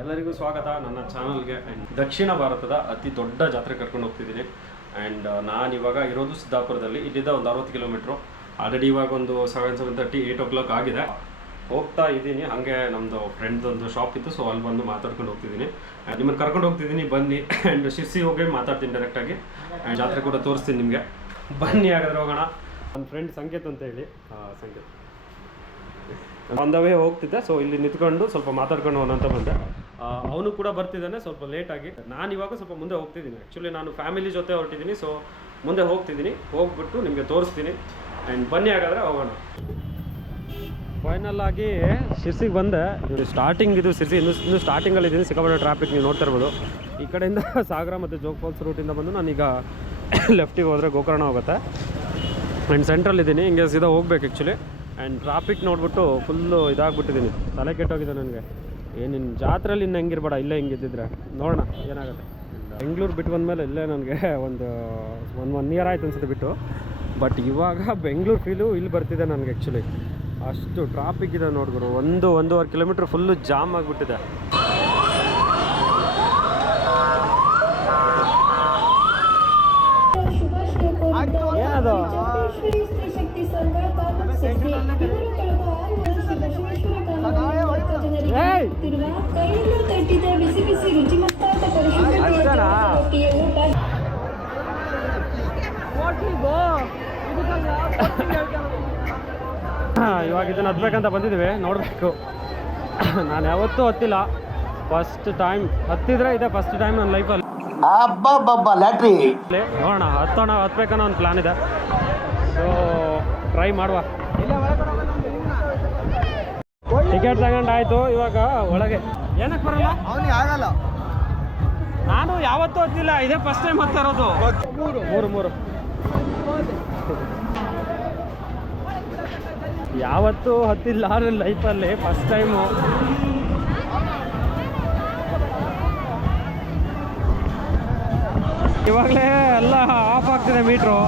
ಎಲ್ಲರಿಗೂ ಸ್ವಾಗತ ನನ್ನ ಚಾನಲ್ಗೆ. ದಕ್ಷಿಣ ಭಾರತದ ಅತಿ ದೊಡ್ಡ ಜಾತ್ರೆ ಕರ್ಕೊಂಡು ಹೋಗ್ತಿದ್ದೀನಿ. ಆ್ಯಂಡ್ ನಾನು ಇವಾಗ ಇರೋದು ಸಿದ್ದಾಪುರದಲ್ಲಿ. ಇಲ್ಲಿಂದ ಒಂದು 60 ಕಿಲೋಮೀಟ್ರು. ಆಲ್ರೆಡಿ ಇವಾಗ ಒಂದು 7:30 8 o'clock ಆಗಿದೆ. ಹೋಗ್ತಾ ಇದ್ದೀನಿ. ಹಾಗೆ ನಮ್ಮದು ಫ್ರೆಂಡ್ದೊಂದು ಶಾಪ್ ಇತ್ತು, ಸೊ ಅಲ್ಲಿ ಬಂದು ಮಾತಾಡ್ಕೊಂಡು ಹೋಗ್ತಿದ್ದೀನಿ. ನಿಮ್ಮನ್ನು ಕರ್ಕೊಂಡು ಹೋಗ್ತಿದ್ದೀನಿ, ಬನ್ನಿ. ಆ್ಯಂಡ್ ಶಿರ್ಸಿ ಹೋಗಿ ಮಾತಾಡ್ತೀನಿ ಡೈರೆಕ್ಟಾಗಿ. ಆ್ಯಂಡ್ ಜಾತ್ರೆ ಕೂಡ ತೋರಿಸ್ತೀನಿ ನಿಮಗೆ. ಬನ್ನಿ, ಹಾಗಾದ್ರೆ ಹೋಗೋಣ. ನನ್ನ ಫ್ರೆಂಡ್ ಸಂಕೇತ್ ಅಂತ ಹೇಳಿ, ಸಂಕೇತ್ ಆನ್ ದ ವೇ ಹೋಗ್ತಿದ್ದೆ. ಸೊ ಇಲ್ಲಿ ನಿಂತ್ಕೊಂಡು ಸ್ವಲ್ಪ ಮಾತಾಡ್ಕೊಂಡು ಹೋಗೋಣ ಅಂತ ಬಂದೆ. ಅವನು ಕೂಡ ಬರ್ತಿದ್ದಾನೆ ಸ್ವಲ್ಪ ಲೇಟಾಗಿ. ನಾನು ಇವಾಗ ಸ್ವಲ್ಪ ಮುಂದೆ ಹೋಗ್ತಿದ್ದೀನಿ. ಆ್ಯಕ್ಚುಲಿ ನಾನು ಫ್ಯಾಮಿಲಿ ಜೊತೆ ಹೊರಟಿದ್ದೀನಿ, ಸೊ ಮುಂದೆ ಹೋಗ್ತಿದ್ದೀನಿ. ಹೋಗ್ಬಿಟ್ಟು ನಿಮಗೆ ತೋರಿಸ್ತೀನಿ. ಆ್ಯಂಡ್ ಬನ್ನಿ, ಹಾಗಾದರೆ ಹೋಗೋಣ. ಫೈನಲ್ ಆಗಿ ಶಿರ್ಸಿಗೆ ಬಂದೆ. ಸ್ಟಾರ್ಟಿಂಗ್ ಇದು ಶಿರ್ಸಿ ಇನ್ನೂ ಸ್ಟಾರ್ಟಿಂಗಲ್ಲಿ ಇದ್ದೀನಿ. ಸಿಕ್ಕಾಪಟ್ಟೆ ಟ್ರಾಫಿಕ್ ನೀವು ನೋಡ್ತಾ ಇರ್ಬೋದು. ಈ ಕಡೆಯಿಂದ ಸಾಗರ ಮತ್ತು ಜೋಗ್ ಫಾಲ್ಸ್ ರೂಟಿಂದ ಬಂದು ನಾನೀಗ ಲೆಫ್ಟಿಗೆ ಹೋದರೆ ಗೋಕರ್ಣ ಹೋಗುತ್ತೆ. ಆ್ಯಂಡ್ ಸೆಂಟ್ರಲ್ ಇದ್ದೀನಿ, ಹಿಂಗೆ ಸೀದಾ ಹೋಗ್ಬೇಕು ಆ್ಯಕ್ಚುಲಿ. ಆ್ಯಂಡ್ ಟ್ರಾಫಿಕ್ ನೋಡಿಬಿಟ್ಟು ಫುಲ್ಲು ಇದಾಗ್ಬಿಟ್ಟಿದ್ದೀನಿ, ತಲೆ ಕೆಟ್ಟೋಗಿದೆ ನನಗೆ. ಏನಿನ್ನು ಜಾತ್ರೆಯಲ್ಲಿ ಇನ್ನು ಹೆಂಗಿರ್ಬೇಡ, ಇಲ್ಲೇ ಹಿಂಗಿದ್ದಿದ್ರೆ ನೋಡೋಣ ಏನಾಗುತ್ತೆ. ಬೆಂಗಳೂರು ಬಿಟ್ಟು ಬಂದಮೇಲೆ ಇಲ್ಲೇ ನನಗೆ ಒಂದು 1 year ಆಯ್ತು ಅನ್ಸುತ್ತೆ ಬಿಟ್ಟು. ಬಟ್ ಇವಾಗ ಬೆಂಗಳೂರು ಫೀಲು ಇಲ್ಲಿ ಬರ್ತಿದೆ ನನಗೆ ಆ್ಯಕ್ಚುಲಿ. ಅಷ್ಟು ಟ್ರಾಫಿಕ್ ಇದೆ ನೋಡಿದ್ರು. 1-1.5 ಕಿಲೋಮೀಟ್ರ್ ಫುಲ್ಲು ಜಾಮ್ ಆಗಿಬಿಟ್ಟಿದೆ. ಏನದು ಇವಾಗ ಇದನ್ನು ಹತ್ಬೇಕಂತ ಬಂದಿದ್ದೀವಿ, ನೋಡಬೇಕು. ನಾನು ಯಾವತ್ತೂ ಹತ್ತಿಲ್ಲ, ಫಸ್ಟ್ ಟೈಮ್ ಹತ್ತಿದ್ರೆ ಇದೆ. ಫಸ್ಟ್ ಟೈಮ್ ನನ್ನ ಲೈಫಲ್ಲಿ. ನೋಡೋಣ, ಹತ್ಬೇಕನ್ನೋ ಒಂದು ಪ್ಲಾನ್ ಇದೆ. ಸೊ ಟ್ರೈ ಮಾಡುವ. ಟಿಕೆಟ್ ತಗೊಂಡಾಯ್ತು. ಇವಾಗ ಒಳಗೆ ಏನಕ್ಕೆ ಬರಲ್ಲ ಅವನಿಗೆ ಆಗಲ್ಲ. ನಾನು ಯಾವತ್ತೂ ಹತ್ತಿಲ್ಲ, ಇದೇ ಫಸ್ಟ್ ಟೈಮ್ ಹತ್ತಾ ಇರೋದು. ಮೂರು ಯಾವತ್ತೂ ಹತ್ತಿಲ್ಲ ನನ್ನ ಲೈಫಲ್ಲಿ, ಫಸ್ಟ್ ಟೈಮು. ಇವಾಗಲೇ ಎಲ್ಲ ಆಫ್ ಆಗ್ತಿದೆ ಮೀಟ್ರು.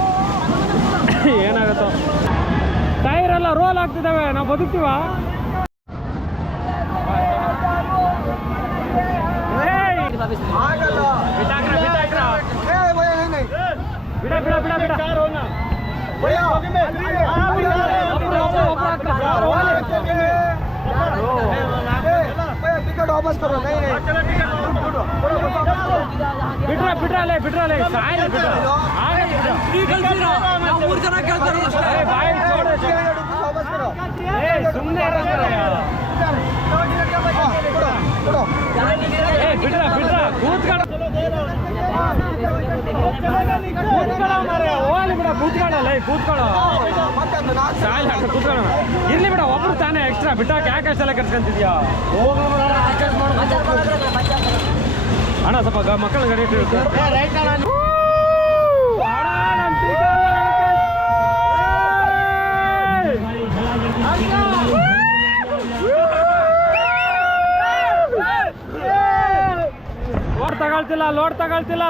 ಏನಾಗುತ್ತೋ, ಟೈರೆಲ್ಲ ರೋಲ್ ಆಗ್ತಿದ್ದಾವೆ. ನಾವು ಬದುಕ್ತೀವ? ಬಿಟ್ರಲ್ಲೇ ಸುಮ್ಮನೆ ಇರ್ಲಿ ಬಿಡ, ಒಬ್ರು ತಾನೇ ಎಕ್ಸ್ಟ್ರಾ ಬಿಟ್ಟಾಕ ಯಾಕೆ ಅಷ್ಟೆಲ್ಲ ಕರ್ಸ್ಕೊಂತಿದ್ಯಾ? ಅಣ್ಣ ಸ್ವಲ್ಪ ಮಕ್ಕಳ ಗಾಡಿ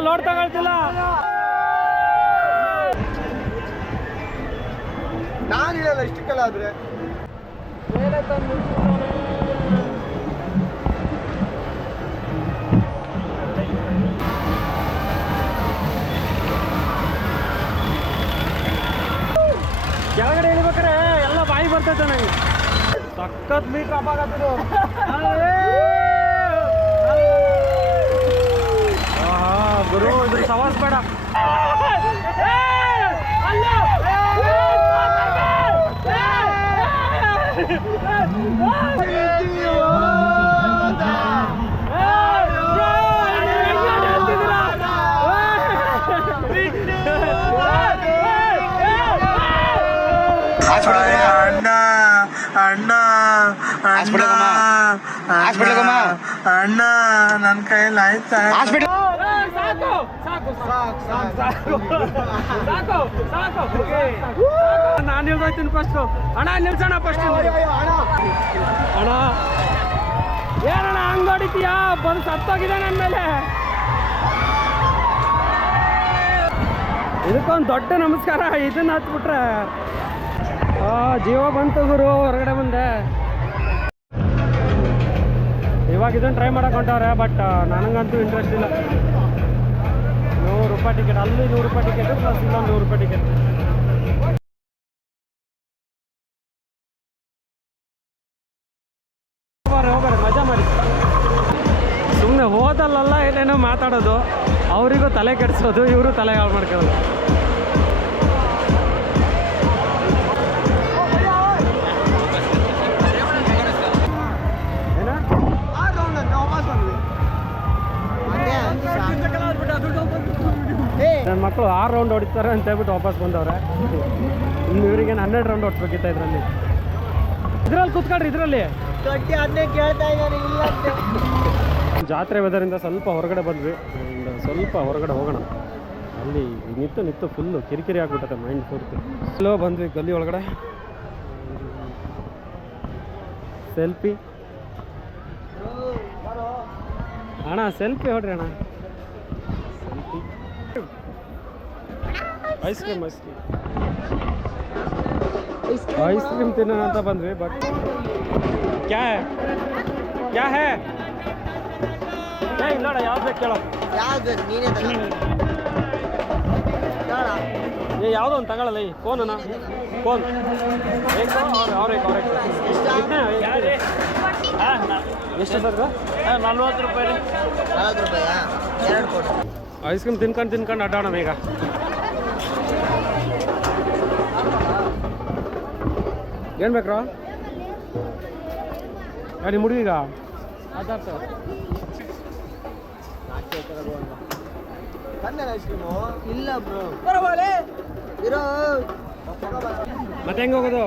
ಲೋಡ್ ತಗೊಳ್ತಿಲ್ಲ. ನಾನಿರಲ್ಲ ಇಷ್ಟಕ್ಕೆಲ್ಲ ಆದ್ರೆ ಕೆಳಗಡೆ ಇಳ್ಬೇಕಾರೆ ಎಲ್ಲ ಬಾಯಿ ಬರ್ತೈತೆ ನನಗೆ. ಸಖತ್ ಮೀಟ್ ಅಪ್ ಆಗತ್ತಿದು. ಗುರು, ಇದ್ರ ಸವಾಸ್ ಬೇಡ. ಅಣ್ಣ ನನ್ನ ಕೈಯಲ್ಲಿ ಆಯ್ತಾ? ನಾನು ನಿಲ್ದೋಯ್ತೀನಿ ಫಸ್ಟು. ಅಣ್ಣ ನಿಲ್ಸೋಣ ಫಸ್ಟ್. ಅಣ್ಣ ಏನಣ್ಣ ಹಂಗೆ ಹೊಡಿತೀಯಾ? ಬಂದು ಸತ್ತೋಗಿದೆ ನನ್ನ ಮೇಲೆ. ಇದಕ್ಕೊಂದು ದೊಡ್ಡ ನಮಸ್ಕಾರ. ಇದನ್ನ ಹತ್ಬಿಟ್ರೆ ಜೀವ ಬಂತು ಗುರು, ಹೊರಗಡೆ ಬಂದೆ. ಇವಾಗ ಇದನ್ನು ಟ್ರೈ ಮಾಡಕ್ಕೆ ಹೊಂಟವ್ರೆ, ಬಟ್ ನನಗಂತೂ ಇಂಟ್ರೆಸ್ಟ್ ಇಲ್ಲ. 100 ರೂಪಾಯಿ ಟಿಕೆಟ್, ಅಲ್ಲಿ 100 ರೂಪಾಯಿ ಟಿಕೆಟ್ ಪ್ಲಸ್ ಇಲ್ಲೊಂದು 100 ರೂಪಾಯಿ ಟಿಕೆಟ್. ಹೋಗ್ಬಾರೆ ಮಜಾ ಮಾಡಿ. ಸುಮ್ಮನೆ ಹೋದಲ್ಲ ಏನೇನೋ ಮಾತಾಡೋದು, ಅವರಿಗೂ ತಲೆ ಕೆಡಿಸೋದು, ಇವರು ತಲೆ ಹಾಳು ಮಾಡ್ಕೊಳ್ಳೋದು. ನನ್ನ ಮಕ್ಕಳು 6 ರೌಂಡ್ ಹೊಡಿತಾರೆ ಅಂತ ಹೇಳ್ಬಿಟ್ಟು ವಾಪಸ್ ಬಂದವ್ರೆ. ಇನ್ನು ಇವರಿಗೆ 12 ರೌಂಡ್ ಹೊಡ್ಬೇಕಿತ್ತ ಇದರಲ್ಲಿ. ಕೂತ್ಕೊಳ್ರಿ ಇದರಲ್ಲಿ. ಜಾತ್ರೆ ವೆದರಿಂದ ಸ್ವಲ್ಪ ಹೊರಗಡೆ ಬಂದ್ವಿ. ಸ್ವಲ್ಪ ಹೊರಗಡೆ ಹೋಗೋಣ. ಅಲ್ಲಿ ನಿತ್ತು ಫುಲ್ಲು ಕಿರಿಕಿರಿ ಆಗ್ಬಿಟ್ಟೆ, ಮೈಂಡ್ ಪೂರ್ತಿ. ಸ್ಲೋ ಬಂದ್ವಿ ಗಲ್ಲಿ ಒಳಗಡೆ. ಸೆಲ್ಫಿ ಅಣ್ಣ, ಸೆಲ್ಫಿ ಹೊಡ್ರಿ ಅಣ್ಣ. ಸೆಲ್ಫಿ, ಐಸ್ ಕ್ರೀಮ್ ತಿನ್ನೋಣ ಅಂತ ಬಂದ್ವಿ. ಬಟ್ ಕ್ಯಾ ಹೇ ನೋಡ, ಯಾವ್ದು ಬೇಕು ಕೇಳೋ. ಯಾವುದೋ ಒಂದು ತಗೊಳ್ಳಲ್ಲ. ಈ ಫೋನ್ ಎಷ್ಟು ಸರ್? 40 ರೂಪಾಯಿ. ಐಸ್ ಕ್ರೀಮ್ ತಿನ್ಕೊಂಡು ಅಡ್ಡಾಡೋಣ ಈಗ. ಏನು ಬೇಕ್ರಾ ನಿಮ್ಮ ಹುಡುಗೀಗ? ಇಲ್ಲ ಬ್ರೋ, ಮತ್ತೆ ಹೆಂಗೆ ಹೋಗೋದು?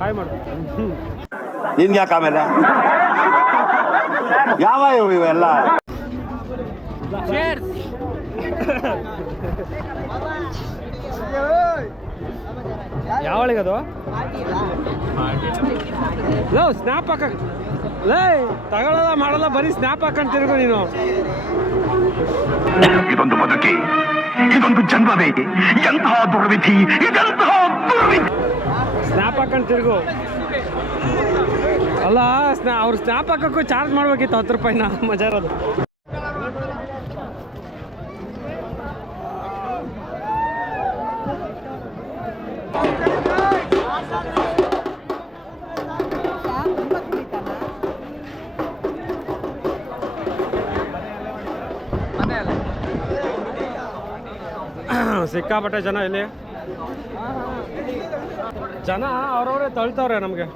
ಹಾಯ್ ಮಾಡು. ನಿನ್ಗೆ ಯಾಕೆ ಆಮೇಲೆ ಯಾವ ಇವೆಲ್ಲ? ಯಾವಳಿಗದು? ಲೋ ಸ್ನ್ಯಾಪ್ ಹಾಕ. ಲೇ ತಗೊಳ್ಳಲ್ಲ ಮಾಡಲ್ಲ, ಬರೀ ಸ್ನ್ಯಾಪ್ ಹಾಕೊಂಡು ತಿರುಗು ನೀನು. ಇದೊಂದು ಬದುಕಿ, ಇದೊಂದು ಜನ್ಮವೇ, ಎಂತಹ ದುರ್ವಿಧಿ, ಇದೆಂತಹ ದುರ್ವಿಧಿ. ಸ್ನ್ಯಾಪ್ ಹಾಕೊಂಡು ತಿರುಗು. ಅಲ್ಲ ಅವ್ರು ಸ್ನ್ಯಾಪ್ ಹಾಕೋಕ್ಕೂ ಚಾರ್ಜ್ ಮಾಡ್ಬೇಕಿತ್ತು 10 ರೂಪಾಯಿನ. ಮಜಾ ಇರೋದು. ಸಿಕ್ಕಾಪಟ್ಟೆ ಜನ ಇಲ್ಲಿ. ಜನ ಅವ್ರವ್ರೇ ತಳ್ತವ್ರೆ ನಮಗೆ.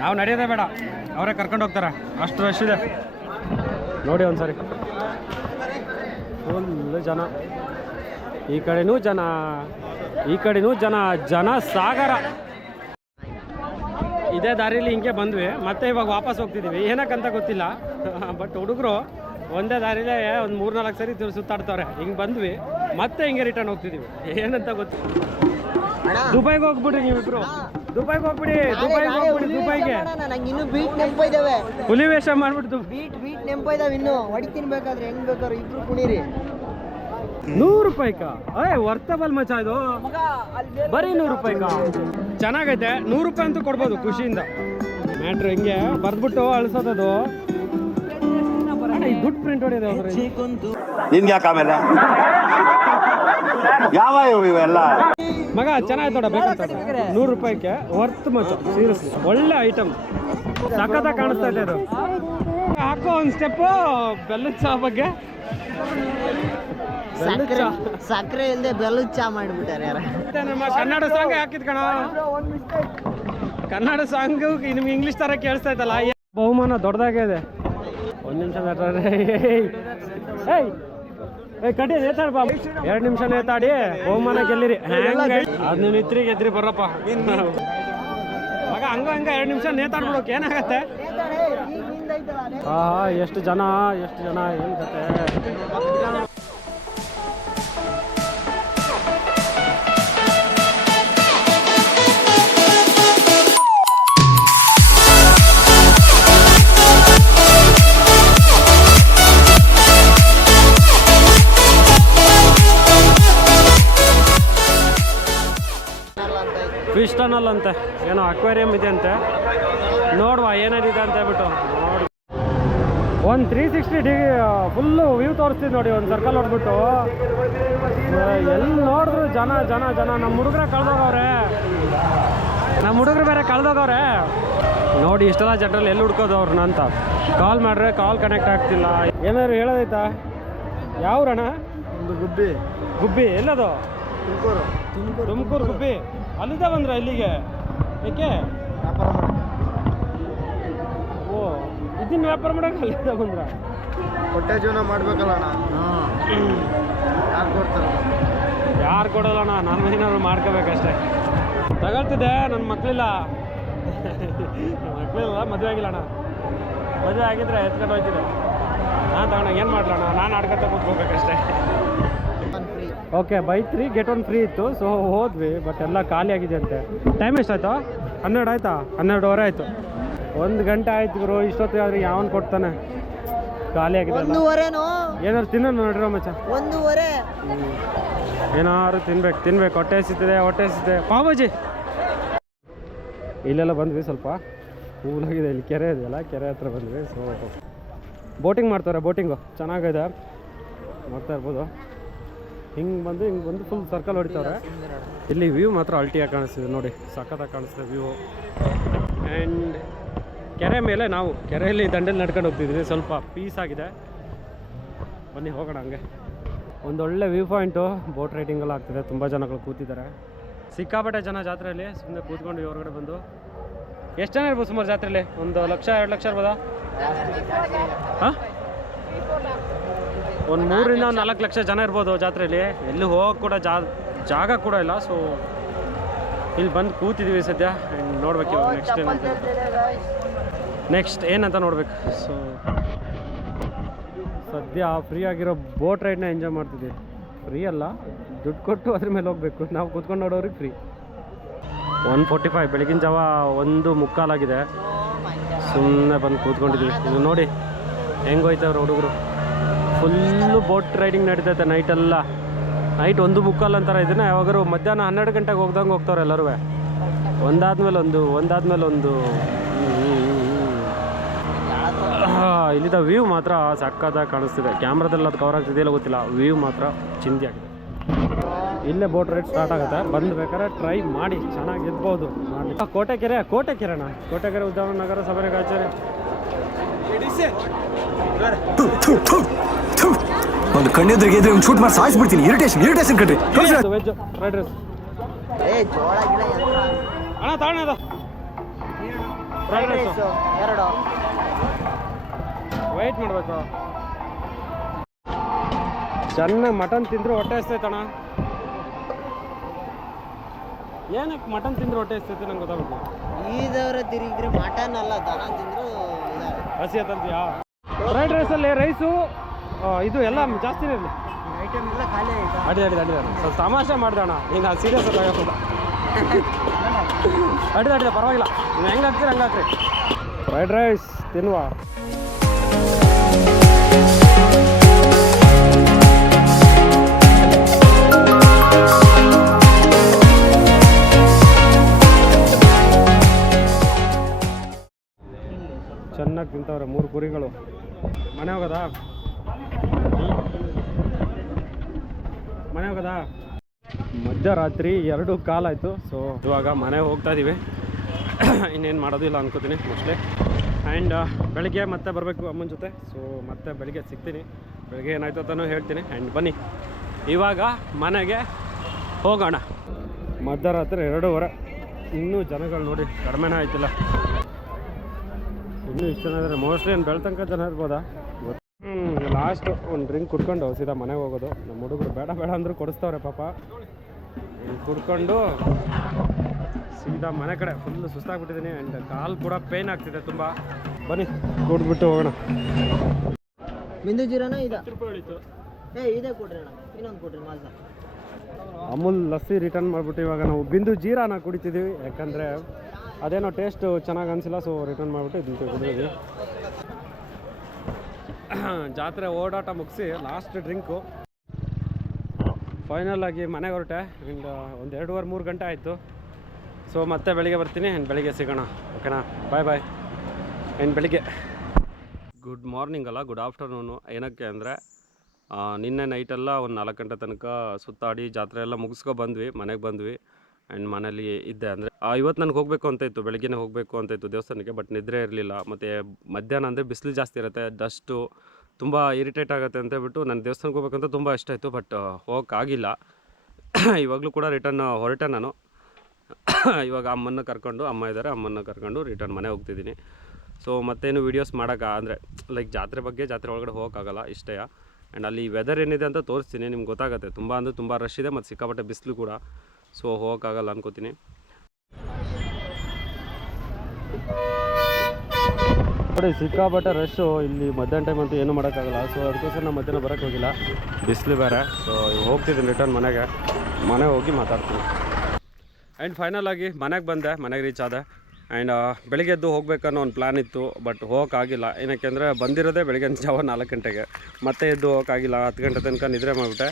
ನಾವು ನಡೆಯೋದೇ ಬೇಡ, ಅವರೇ ಕರ್ಕೊಂಡು ಹೋಗ್ತಾರೆ, ಅಷ್ಟು ರಶ್ ಇದೆ ನೋಡಿ. ಒಂದ್ಸರಿ ಫುಲ್ ಜನ, ಈ ಕಡೆನೂ ಜನ, ಈ ಕಡೆನೂ ಜನ, ಜನ ಸಾಗರ. ಇದೇ ದಾರಿಲಿ ಹಿಂಗೆ ಬಂದ್ವಿ, ಮತ್ತೆ ಇವಾಗ ವಾಪಸ್ ಹೋಗ್ತಿದ್ದೀವಿ. ಏನಕ್ಕಂತ ಗೊತ್ತಿಲ್ಲ, ಬಟ್ ಹುಡುಗರು ಒಂದೇ ದಾರಿಲೇ ಒಂದು 3-4 ಸರಿ ಸುತ್ತಾಡ್ತವ್ರೆ. ಹಿಂಗೆ ಬಂದ್ವಿ, ಮತ್ತೆ ಹಿಂಗೆ ರಿಟರ್ನ್ ಹೋಗ್ತಿದ್ದೀವಿ. ಏನಂತ ಗೊತ್ತಿಲ್ಲ. ದುಬೈಗೆ ಹೋಗ್ಬಿಡ್ರಿ ನೀವಿಬ್ರು, ದುಬೈಗೆ ಹೋಗ್ಬಿಡಿ. ದುಬೈಗೆ ನಂಗೆ ಇನ್ನೂ ಬೀಟ್ ನೆನಪ ಇದಾವೆ. ಹುಲಿ ವೇಷ ಮಾಡ್ಬಿಟ್ಟು ಬೀಟ್ ನೆನಪ ಇದಾವೆ. ಇನ್ನು ಹೊಡಿತೀನಿ, ಬೇಕಾದ್ರೆ ಹೆಂಗ್ ಬೇಕಾದ್ರೆ ಇಬ್ರು ಕುಣೀರಿ. 100 ರೂಪಾಯಿಕ? ವರ್ತಬಲ್ ಮಚ ಇದು. ಬರೀ 100 ರೂಪಾಯಿಕ? ಚೆನ್ನಾಗೈತೆ. 100 ರೂಪಾಯಿ ಅಂತೂ ಕೊಡ್ಬೋದು ಖುಷಿಯಿಂದ. ಮ್ಯಾಟ್ರ್ ಹಿಂಗೆ ಬರ್ದ್ಬಿಟ್ಟು ಅಳಿಸೋದದು. ದುಡ್ಡು ಪ್ರಿಂಟ್ ಹೊಡೆಯೋದು. ನಿನ್ಗೆ ಯಾಕೆ ಆಮೇಲೆ ಯಾವ ಇವೆಲ್ಲ? ಮಗ ಚೆನ್ನಾಗಿ ತೊಡ ಬೇಕಂತ. 100 ರೂಪಾಯಿಗೆ ವರ್ತ್ ಮಚ್ಚ, ಸೀರಿಯಸ್ಲಿ ಒಳ್ಳೆ ಐಟಮ್. ಸಖತ್ತಾಗಿ ಕಾಣಿಸ್ತಾ ಇದೆ ಅದು. ಹಾಕೋ ಒಂದು ಸ್ಟೆಪ್ಪು ಬೆಲ್ಲದ ಚಹಾ ಬಗ್ಗೆ. ಸಕ್ಕರೆ ಇಲ್ಲದೆ ಬೆಲ್ಲದ ಚಹಾ ಮಾಡಿಬಿಟ್ಟಾರೆ ಯಾರ. ನಮ್ಮ ಕನ್ನಡ ಸಾಂಗ್ ಹಾಕಿದ್ ಕಣ. ಕನ್ನಡ ಸಾಂಗ್ ನಿಮ್ಗೆ ಇಂಗ್ಲಿಷ್ ತರ ಕೇಳಿಸ್ತಾ ಇತ್ತಲ್ಲ. ಬಹುಮಾನ ದೊಡ್ಡದಾಗೇ ಇದೆ. 1 ನಿಮಿಷ ಕಟ್ಟಿ ನೇತಾಡ್ ಬಾ. 2 ನಿಮಿಷ ನೇತಾಡಿ ಬಹುಮಾನ ಗೆಲ್ಲಿರಿ. 15 ಗೆದ್ರಿ ಬರ್ರಪ್ಪ ಮಗ. ಹಂಗ 2 ನಿಮಿಷ ನೇತಾಡ್ಬಿಡೋಕೆ ಏನಾಗತ್ತೆ? ಎಷ್ಟು ಜನ ಏನು ಕತೆ. ಫಿಶ್ ಟನಲ್ ಅಂತೆ, ಏನೋ ಅಕ್ವೇರಿಯಂ ಇದೆ ಅಂತೆ. ನೋಡುವ ಏನೇನಿದೆ ಅಂತ ಹೇಳ್ಬಿಟ್ಟು ನೋಡಿ. ಒಂದು 360 ಫುಲ್ಲು ವ್ಯೂ ತೋರಿಸ್ತೀವಿ ನೋಡಿ. ಒಂದು ಸರ್ಕಲ್ ಹೊಡ್ಬಿಟ್ಟು ಎಲ್ಲಿ ನೋಡಿದ್ರು ಜನ ಜನ ಜನ. ನಮ್ಮ ಹುಡುಗರ ಕಳ್ದೋಗವ್ರೆ, ನಮ್ಮ ಹುಡುಗರು ಬೇರೆ ಕಳ್ದೋಗವ್ರೆ ನೋಡಿ. ಇಷ್ಟೆಲ್ಲ ಜನರಲ್ಲಿ ಎಲ್ಲಿ ಹುಡ್ಕೋದು ಅವ್ರನ್ನ ಅಂತ. ಕಾಲ್ ಮಾಡ್ರೆ ಕಾಲ್ ಕನೆಕ್ಟ್ ಆಗ್ತಿಲ್ಲ. ಏನಾದ್ರು ಹೇಳೋದೈತಾ? ಯಾವ್ರಣ? ಒಂದು ಗುಬ್ಬಿ. ಗುಬ್ಬಿ ಎಲ್ಲದು? ತುಮಕೂರು. ತುಮಕೂರು ಗುಬ್ಬಿ. ಅಲ್ಲಿದ್ದ ಬಂದ್ರ ಇಲ್ಲಿಗೆ? ಏಕೆ? ವ್ಯಾಪಾರ ಮಾಡೋಕ್ಕೆ. ಓ, ಇದನ್ನ ವ್ಯಾಪಾರ ಮಾಡೋಕೆ ಅಲ್ಲಿದ್ದ ಬಂದ್ರ? ಹೊಟ್ಟೆ ಜೀವನ ಮಾಡ್ಬೇಕಲ್ಲ ಅಣ್ಣ. ಯಾರು ಕೊಡ್ತಾರೆ? ಯಾರು ಕೊಡೋಲ್ಲ ಅಣ್ಣ, ನಾನು ಏನಾದ್ರು ಮಾಡ್ಕೋಬೇಕಷ್ಟೇ. ತಗೊಳ್ತಿದ್ದೆ, ನನ್ನ ಮಕ್ಕಳಿಲ್ಲ. ಮದುವೆ ಆಗಿಲ್ಲ ಅಣ್ಣ. ಮದುವೆ ಆಗಿದ್ರೆ ಎತ್ಕೊಂಡು ಹೋಗ್ತಿದ್ದೆ. ನಾನು ತಗೊಂಡಾಗ ಏನು ಮಾಡ್ಲಣ್ಣ, ನಾನು ಆಡ್ಕೊತ ಕೂತ್ಕೋಬೇಕಷ್ಟೇ. ಓಕೆ, ಬೈ 3 get 1 ಫ್ರೀ ಇತ್ತು. ಸೊ ಹೋದ್ವಿ, ಬಟ್ ಎಲ್ಲ ಖಾಲಿ ಆಗಿದೆ ಅಂತೆ. ಟೈಮ್ ಎಷ್ಟಾಯ್ತು? 12 ಆಯ್ತಾ? 12:15 ಆಯಿತು. 1 ಗಂಟೆ ಆಯ್ತು ಗುರು. ಇಷ್ಟೊತ್ತಿಗೆ ಆದ್ರೆ ಯಾವನ್ ಕೊಡ್ತಾನೆ? ಖಾಲಿ ಆಗಿದೆ. 1:15 ಏನಾದ್ರು ತಿನ್ನೋ ನೋಡ್ರಿ ಮಚ್ಚ. 1:15 ಏನಾದ್ರು ತಿನ್ಬೇಕು. ಹೊಟ್ಟೆ ಹಸಿತಿದೆ. ಪಾವಜಿ ಇಲ್ಲೆಲ್ಲ ಬಂದ್ವಿ. ಸ್ವಲ್ಪ ಕೂಲಾಗಿದೆ. ಇಲ್ಲಿ ಕೆರೆ ಇದೆಯಲ್ಲ, ಕೆರೆ ಹತ್ರ ಬಂದ್ವಿ. ಸೊ ಬೋಟಿಂಗ್ ಮಾಡ್ತಾರೆ. ಬೋಟಿಂಗು ಚೆನ್ನಾಗಿದೆ, ನೋಡ್ತಾ ಇರ್ಬೋದು. ಹಿಂಗೆ ಬಂದು ಫುಲ್ ಸರ್ಕಲ್ ಹೊಡಿತಾರೆ. ಇಲ್ಲಿ ವ್ಯೂ ಮಾತ್ರ ಅಲ್ಟಿಯಾಗಿ ಕಾಣಿಸ್ತಿದೆ ನೋಡಿ, ಸಖತ್ತಾಗಿ ಕಾಣಿಸ್ತಿದೆ ವ್ಯೂ. ಆ್ಯಂಡ್ ಕೆರೆ ಮೇಲೆ ನಾವು ಕೆರೆಯಲ್ಲಿ ದಂಡೆಲ್ಲಿ ನಡ್ಕೊಂಡು ಹೋಗ್ತಿದ್ವಿ. ಸ್ವಲ್ಪ ಪೀಸ್ ಆಗಿದೆ. ಬನ್ನಿ ಹೋಗೋಣ ಹಂಗೆ. ಒಂದೊಳ್ಳೆ ವ್ಯೂ ಪಾಯಿಂಟು. ಬೋಟ್ ರೈಡಿಂಗೆಲ್ಲ ಆಗ್ತಿದೆ. ತುಂಬ ಜನಗಳು ಕೂತಿದ್ದಾರೆ. ಸಿಕ್ಕಾಪಟ್ಟೆ ಜನ ಜಾತ್ರೆಯಲ್ಲಿ. ಸುಮ್ಮನೆ ಕೂತ್ಕೊಂಡು ಹೊರಗಡೆ ಬಂದು. ಎಷ್ಟು ಜನ ಇರ್ಬೋದು ಸುಮಾರು ಜಾತ್ರೆಯಲ್ಲಿ? 1 ಲಕ್ಷ 2 ಲಕ್ಷ ಇರ್ಬೋದಾ? ಹಾಂ, ಒಂದು 3ರಿಂದ 4 ಲಕ್ಷ ಜನ ಇರ್ಬೋದು ಜಾತ್ರೆಯಲ್ಲಿ. ಎಲ್ಲಿ ಹೋಗೋಕೆ ಕೂಡ ಜಾಗ ಕೂಡ ಇಲ್ಲ. ಸೊ ಇಲ್ಲಿ ಬಂದು ಕೂತಿದ್ದೀವಿ ಸದ್ಯ. ಆ್ಯಂಡ್ ನೋಡ್ಬೇಕು ಇವಾಗ ನೆಕ್ಸ್ಟ್ ಏನಂತ ನೋಡ್ಬೇಕು. ಸೊ ಸದ್ಯ ಫ್ರೀ ಆಗಿರೋ ಬೋಟ್ ರೈಡ್ನ ಎಂಜಾಯ್ ಮಾಡ್ತಿದ್ದೀವಿ. ಫ್ರೀ ಅಲ್ಲ, ದುಡ್ಡು ಕೊಟ್ಟು ಅದ್ರ ಮೇಲೆ ಹೋಗಬೇಕು. ನಾವು ಕೂತ್ಕೊಂಡು ನೋಡೋರಿಗೆ ಫ್ರೀ. 1:45 ಬೆಳಗಿನ ಜಾವ 1:15 ಆಗಿದೆ. ಸುಮ್ಮನೆ ಬಂದು ಕೂತ್ಕೊಂಡಿದ್ದೀವಿ. ಇದು ನೋಡಿ ಹೆಂಗೆ ಹೋಯ್ತವ್ರು ಹುಡುಗರು. ಫುಲ್ಲು ಬೋಟ್ ರೈಡಿಂಗ್ ನಡೀತೈತೆ ನೈಟೆಲ್ಲ. ನೈಟ್ 1:15 ಅಂತಾರೆ. ಇದನ್ನ ಯಾವಾಗರು ಮಧ್ಯಾಹ್ನ 12 ಗಂಟೆಗೆ ಹೋಗ್ತವ್ರೆ ಎಲ್ಲರೂ. ಒಂದಾದ್ಮೇಲೆ ಒಂದು. ಇಲ್ಲಿದ್ದ ವ್ಯೂ ಮಾತ್ರ ಸಕ್ಕತ್ತಾಗಿ ಕಾಣಿಸ್ತಿದೆ. ಕ್ಯಾಮ್ರಾದಲ್ಲಿ ಅದು ಕವರ್ ಆಗ್ತಿದೆಯಲ್ಲ ಗೊತ್ತಿಲ್ಲ. ವ್ಯೂ ಮಾತ್ರ ಚಿಂದಿ ಆಗಿದೆ. ಇಲ್ಲೇ ಬೋಟ್ ರೈಡ್ ಸ್ಟಾರ್ಟ್ ಆಗುತ್ತೆ. ಬಂದು ಬೇಕಾದ್ರೆ ಟ್ರೈ ಮಾಡಿ, ಚೆನ್ನಾಗಿ ಇರ್ಬೋದು. ಕೋಟೆಕೆರೆ ಅಣ್ಣ. ಕೋಟೆಕೆರೆ ಉದ್ಯಾನ ನಗರ ಸಬರಿ ಗಾಚರಿ. ಒಂದು ಕಣ್ಣೆದ್ರಿಗೆ ಇದ್ರೆ ಒಂದು ಶೂಟ್ ಮಾಡಿ ಸಾಯಿಸ್ಬಿಡ್ತೀನಿ. ಇರಿಟೇಷನ್ ಕಟ್ರಿ. Veg fried rice. ಜೋಳ ಗಿಡ ಅಣ್ಣ ತಗೊಳ್ಳೋದು ಫ್ರೈಡ್ ರೈಸು 2. ವೆಯ್ಟ್ ಮಾಡಬೇಕು. ಚೆನ್ನಾಗಿ ಮಟನ್ ತಿಂದ್ರು ಹೊಟ್ಟೆ ಹಸ್ತೈತಣ್ಣ. ಏನಕ್ಕೆ ಮಟನ್ ತಿಂದ್ರೆ ಹೊಟ್ಟೆ ಹಸ್ತೈತೆ ನಂಗೆ ಗೊತ್ತಾಗುತ್ತೆ. ಈದವ್ರ ತಿರುಗಿದ್ರೆ ಮಟನ್ ಅಲ್ಲ, ದನ ತಿಂದ್ರು ಹಸಿ ಅಂತಂತೀಯಾ? ಫ್ರೈಡ್ ರೈಸಲ್ಲಿ ರೈಸು ಇದು ಎಲ್ಲ ಜಾಸ್ತಿನೇ ಇರಲಿ. ಐಟಮ್ ಎಲ್ಲ ಖಾಲಿ ಆಯ್ತಾ? ಅಡಿ ಸ್ವಲ್ಪ ತಮಾಷೆ ಮಾಡ್ದಣ್ಣ. ಈಗ ಸೀರಿಯಸ್ ಆಗಿ ತಗೋಲ್ಲ. ಅಡಿದ ಪರವಾಗಿಲ್ಲ. ನೀವು ಹೆಂಗೆ ಹಾಕ್ತೀರಿ ಹಂಗೆ ಹಾಕ್ರಿ. ಫ್ರೈಡ್ ರೈಸ್ ತಿನ್ನುವ. ಚೆನ್ನಾಗಿ ತಿಂತವ್ರೆ 3 ಕುರಿಗಳು. ಮನೆ ಹೋಗೋದಾ? ಮಧ್ಯರಾತ್ರಿ 2:15 ಆಯಿತು. ಸೊ ಇವಾಗ ಮನೆಗೆ ಹೋಗ್ತಾ ಇದ್ದೀವಿ. ಇನ್ನೇನು ಮಾಡೋದಿಲ್ಲ ಅನ್ಕೋತೀನಿ ಮೋಸ್ಟ್ಲಿ. ಆ್ಯಂಡ್ ಬೆಳಿಗ್ಗೆ ಮತ್ತೆ ಬರಬೇಕು ಅಮ್ಮನ ಜೊತೆ. ಸೊ ಮತ್ತೆ ಬೆಳಿಗ್ಗೆ ಸಿಗ್ತೀನಿ. ಬೆಳಿಗ್ಗೆ ಏನಾಯ್ತು ಅಂತಲೂ ಹೇಳ್ತೀನಿ. ಆ್ಯಂಡ್ ಬನ್ನಿ ಇವಾಗ ಮನೆಗೆ ಹೋಗೋಣ. ಮಧ್ಯರಾತ್ರಿ 2:15. ಇನ್ನೂ ಜನಗಳು ನೋಡಿ ಕಡಿಮೆನೇ ಆಯ್ತಿಲ್ಲ. ಇನ್ನೂ ಇಷ್ಟು ಜನ ಇದ್ದಾರೆ. ಮೋಸ್ಟ್ಲಿ ಏನು ಬೆಳ್ತನಕ ಜನ ಇರ್ಬೋದಾ? ಲಾಸ್ಟ್ ಒಂದು ಡ್ರಿಂಕ್ ಕುಡ್ಕೊಂಡು ಸೀದಾ ಮನೆಗೆ ಹೋಗೋದು. ನಮ್ಮ ಹುಡುಗರು ಬೇಡ ಅಂದರೂ ಕೊಡಿಸ್ತವ್ರೆ ಪಾಪ. ಕುಡ್ಕೊಂಡು ಸೀದಾ ಮನೆ ಕಡೆ. ಫುಲ್ಲು ಸುಸ್ತಾಗ್ಬಿಟ್ಟಿದ್ದೀನಿ. ಆ್ಯಂಡ್ ಕಾಲು ಕೂಡ ಪೇಯ್ನ್ ಆಗ್ತಿದೆ ತುಂಬ. ಬನ್ನಿ ಕುಡ್ಬಿಟ್ಟು ಹೋಗೋಣ. ಬಿಂದು ಜೀರಾನ ಇದೆ? 10 ರೂಪಾಯಿ ಉಳಿತು. ಇದೇ ಕೊಡ್ರಿ ಅಣ್ಣ, ಇನ್ನೊಂದು ಕೊಡ್ರಿ ಮಾಲ್ದ. ಅಮೂಲ್ ಲಸ್ಸಿ ರಿಟರ್ನ್ ಮಾಡಿಬಿಟ್ಟು ಇವಾಗ ನಾವು ಬಿಂದು ಜೀರಾನ ಕುಡಿತಿದ್ದೀವಿ. ಯಾಕಂದರೆ ಅದೇನೋ ಟೇಸ್ಟ್ ಚೆನ್ನಾಗಿ ಅನಿಸಿಲ್ಲ. ಸೊ ರಿಟರ್ನ್ ಮಾಡಿಬಿಟ್ಟು ಇದನ್ನು ಕುಡಿದ್ವಿ. ಜಾತ್ರೆ ಓಡಾಟ ಮುಗಿಸಿ ಲಾಸ್ಟ್ ಡ್ರಿಂಕು ಫೈನಲ್ ಆಗಿ ಮನೆಗೆ ಹೊರಟೆ. ಆ್ಯಂಡ್ ಒಂದು 2:30-3 ಗಂಟೆ ಆಯಿತು. ಸೊ ಮತ್ತೆ ಬೆಳಿಗ್ಗೆ ಬರ್ತೀನಿ ಆ್ಯಂಡ್ ಬೆಳಿಗ್ಗೆ ಸಿಗೋಣ, ಓಕೆನಾ? ಬಾಯ್ ಬಾಯ್. ಆ್ಯಂಡ್ ಬೆಳಿಗ್ಗೆ ಗುಡ್ ಮಾರ್ನಿಂಗ್ ಅಲ್ಲ, ಗುಡ್ ಆಫ್ಟರ್ನೂನು. ಏನಕ್ಕೆ ಅಂದರೆ ನಿನ್ನೆ ನೈಟೆಲ್ಲ ಒಂದು 4 ಗಂಟೆ ತನಕ ಸುತ್ತಾಡಿ ಜಾತ್ರೆ ಎಲ್ಲ ಮುಗಿಸ್ಕೊ ಬಂದ್ವಿ, ಮನೆಗೆ ಬಂದ್ವಿ. ಆ್ಯಂಡ್ ಮನೇಲಿ ಇದ್ದೆ. ಅಂದರೆ ಇವತ್ತು ನನಗೆ ಹೋಗಬೇಕು ಅಂತ ಇತ್ತು, ಬೆಳಗ್ಗೆನೇ ಹೋಗಬೇಕು ಅಂತ ಇತ್ತು ದೇವಸ್ಥಾನಕ್ಕೆ. ಬಟ್ ನಿದ್ರೆ ಇರಲಿಲ್ಲ. ಮತ್ತು ಮಧ್ಯಾಹ್ನ ಅಂದರೆ ಬಿಸಿಲು ಜಾಸ್ತಿ ಇರುತ್ತೆ, ಡಸ್ಟು ತುಂಬ ಇರಿಟೇಟ್ ಆಗುತ್ತೆ ಅಂತ ಹೇಳ್ಬಿಟ್ಟು ನಾನು ದೇವಸ್ಥಾನಕ್ಕೆ ಹೋಗ್ಬೇಕಂತ ತುಂಬ ಇಷ್ಟ ಇತ್ತು. ಬಟ್ ಹೋಗೋಕ್ಕಾಗಿಲ್ಲ. ಇವಾಗಲೂ ಕೂಡ ರಿಟರ್ನ್ ಹೊರಟೆ ನಾನು. ಇವಾಗ ಅಮ್ಮನ ಕರ್ಕೊಂಡು, ಅಮ್ಮ ಇದ್ದಾರೆ, ಅಮ್ಮನ ಕರ್ಕೊಂಡು ರಿಟರ್ನ್ ಮನೆ ಹೋಗ್ತಿದ್ದೀನಿ. ಸೊ ಮತ್ತೇನು ವೀಡಿಯೋಸ್ ಅಂದರೆ ಲೈಕ್ ಜಾತ್ರೆ ಬಗ್ಗೆ, ಜಾತ್ರೆ ಒಳಗಡೆ ಹೋಗೋಕ್ಕಾಗಲ್ಲ ಇಷ್ಟೇ. ಆ್ಯಂಡ್ ಅಲ್ಲಿ ವೆದರ್ ಏನಿದೆ ಅಂತ ತೋರಿಸ್ತೀನಿ, ನಿಮ್ಗೆ ಗೊತ್ತಾಗುತ್ತೆ. ತುಂಬ ಅಂದರೆ ತುಂಬ ರಶ್ ಇದೆ ಮತ್ತು ಸಿಕ್ಕಾಪಟ್ಟೆ ಬಿಸಿಲು ಕೂಡ. ಸೊ ಹೋಗೋಕ್ಕಾಗಲ್ಲ ಅನ್ಕೋತೀನಿ. ನೋಡಿ ಸಿಕ್ಕಾಪಟ್ಟೆ ರಶ್ಶು ಇಲ್ಲಿ ಮಧ್ಯಾಹ್ನ ಟೈಮ್ ಅಂತೂ ಏನೂ ಮಾಡೋಕ್ಕಾಗಲ್ಲ. ಸೊ ಅದಕ್ಕೋಸ್ಕರ ನಾನು ಮಧ್ಯಾಹ್ನ ಬರೋಕ್ಕೆ ಹೋಗಿಲ್ಲ, ಬಿಸಿಲು ಬೇರೆ. ಸೊ ಹೋಗ್ತಿದ್ದೀನಿ ರಿಟರ್ನ್ ಮನೆಗೆ ಹೋಗಿ ಮಾತಾಡ್ತೀನಿ. ಆ್ಯಂಡ್ ಫೈನಲ್ ಆಗಿ ಮನೆಗೆ ಬಂದೆ, ಮನೆಗೆ ರೀಚ್ ಆದೆ. ಆ್ಯಂಡ್ ಬೆಳಿಗ್ಗೆ ಎದ್ದು ಹೋಗ್ಬೇಕನ್ನೋ ಒಂದು ಪ್ಲ್ಯಾನ್ ಇತ್ತು, ಬಟ್ ಹೋಗೋಕ್ಕಾಗಿಲ್ಲ. ಏನಕ್ಕೆ ಅಂದರೆ ಬಂದಿರೋದೇ ಬೆಳಗ್ಗೆ ಜಾವ 4 ಗಂಟೆಗೆ. ಮತ್ತೆ ಎದ್ದು ಹೋಗೋಕ್ಕಾಗಿಲ್ಲ. 10 ಗಂಟೆ ತನಕ ನಿದ್ರೆ ಮಾಡಿಬಿಟ್ಟೆ.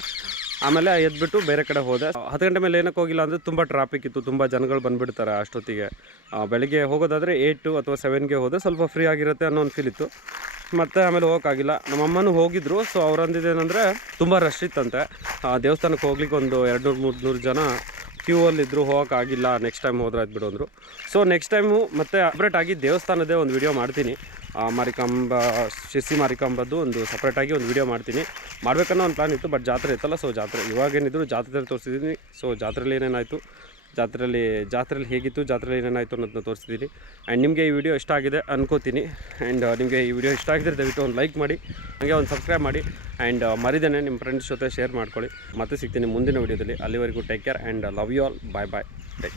ಆಮೇಲೆ ಎದ್ಬಿಟ್ಟು ಬೇರೆ ಕಡೆ ಹೋದೆ. 10 ಗಂಟೆ ಮೇಲೆ ಏನಕ್ಕೆ ಹೋಗಿಲ್ಲ ಅಂದರೆ ತುಂಬ ಟ್ರಾಫಿಕ್ ಇತ್ತು, ತುಂಬ ಜನಗಳು ಬಂದುಬಿಡ್ತಾರೆ ಅಷ್ಟೊತ್ತಿಗೆ. ಬೆಳಿಗ್ಗೆ ಹೋಗೋದಾದರೆ 8 ಅಥವಾ 7ಗೆ ಹೋದರೆ ಸ್ವಲ್ಪ ಫ್ರೀ ಆಗಿರುತ್ತೆ ಅನ್ನೋ ಒಂದು ಫೀಲ್ ಇತ್ತು. ಮತ್ತು ಆಮೇಲೆ ಹೋಗೋಕ್ಕಾಗಿಲ್ಲ. ನಮ್ಮಮ್ಮನೂ ಹೋಗಿದ್ರು. ಸೊ ಅವ್ರು ಅಂದಿದ್ದೇನೆಂದರೆ ತುಂಬ ರಶ್ ಇತ್ತಂತೆ, ದೇವಸ್ಥಾನಕ್ಕೆ ಹೋಗ್ಲಿಕ್ಕೆ ಒಂದು 200-300 ಜನ ಕ್ಯೂ ಅಲ್ಲಿದ್ದರು, ಹೋಗೋಕ್ಕಾಗಿಲ್ಲ, ನೆಕ್ಸ್ಟ್ ಟೈಮ್ ಹೋದ್ರೆ ಆಯ್ತು ಬಿಡು ಅಂದರು. ಸೊ ನೆಕ್ಸ್ಟ್ ಟೈಮು ಮತ್ತೆ ಸಪ್ರೇಟಾಗಿ ದೇವಸ್ಥಾನದೇ ಒಂದು ವಿಡಿಯೋ ಮಾಡ್ತೀನಿ. ಮಾರಿಕಾಂಬ, ಶಿರ್ಸಿ ಮಾರಿಕಾಂಬದ್ದು ಒಂದು ಸಪ್ರೇಟಾಗಿ ಒಂದು ವಿಡಿಯೋ ಮಾಡ್ತೀನಿ. ಮಾಡಬೇಕನ್ನೋ ಒಂದು ಪ್ಲಾನ್ ಇತ್ತು, ಬಟ್ ಜಾತ್ರೆ ಇತ್ತಲ್ಲ. ಸೊ ಜಾತ್ರೆ ಇವಾಗೇನಿದ್ರು ಜಾತ್ರೆಯಲ್ಲಿ ತೋರಿಸಿದ್ದೀನಿ. ಸೊ ಜಾತ್ರೆಯಲ್ಲಿ ಏನೇನಾಯಿತು, ಜಾತ್ರೆಯಲ್ಲಿ ಹೇಗಿತ್ತು, ಜಾತ್ರೆಯಲ್ಲಿ ಏನೇನಾಯಿತು ಅನ್ನೋದನ್ನ ತೋರಿಸ್ತಿದ್ದೀನಿ. ಆ್ಯಂಡ್ ನಿಮಗೆ ಈ ವಿಡಿಯೋ ಇಷ್ಟ ಆಗಿದೆ ಅನ್ಕೋತೀನಿ. ಆ್ಯಂಡ್ ನಿಮಗೆ ಈ ವಿಡಿಯೋ ಇಷ್ಟ ಆಗಿದ್ರೆ ದಯವಿಟ್ಟು ಒಂದು ಲೈಕ್ ಮಾಡಿ, ಹಾಗೆ ಒಂದು ಸಬ್ಸ್ಕ್ರೈಬ್ ಮಾಡಿ. ಆ್ಯಂಡ್ ಮರಿದೇನೆ ನಿಮ್ಮ ಫ್ರೆಂಡ್ಸ್ ಜೊತೆ ಶೇರ್ ಮಾಡ್ಕೊಳ್ಳಿ. ಮತ್ತೆ ಸಿಗ್ತೀನಿ ಮುಂದಿನ ವಿಡಿಯೋದಲ್ಲಿ. ಅಲ್ಲಿವರೆಗೂ take care and love you all. Bye bye. Take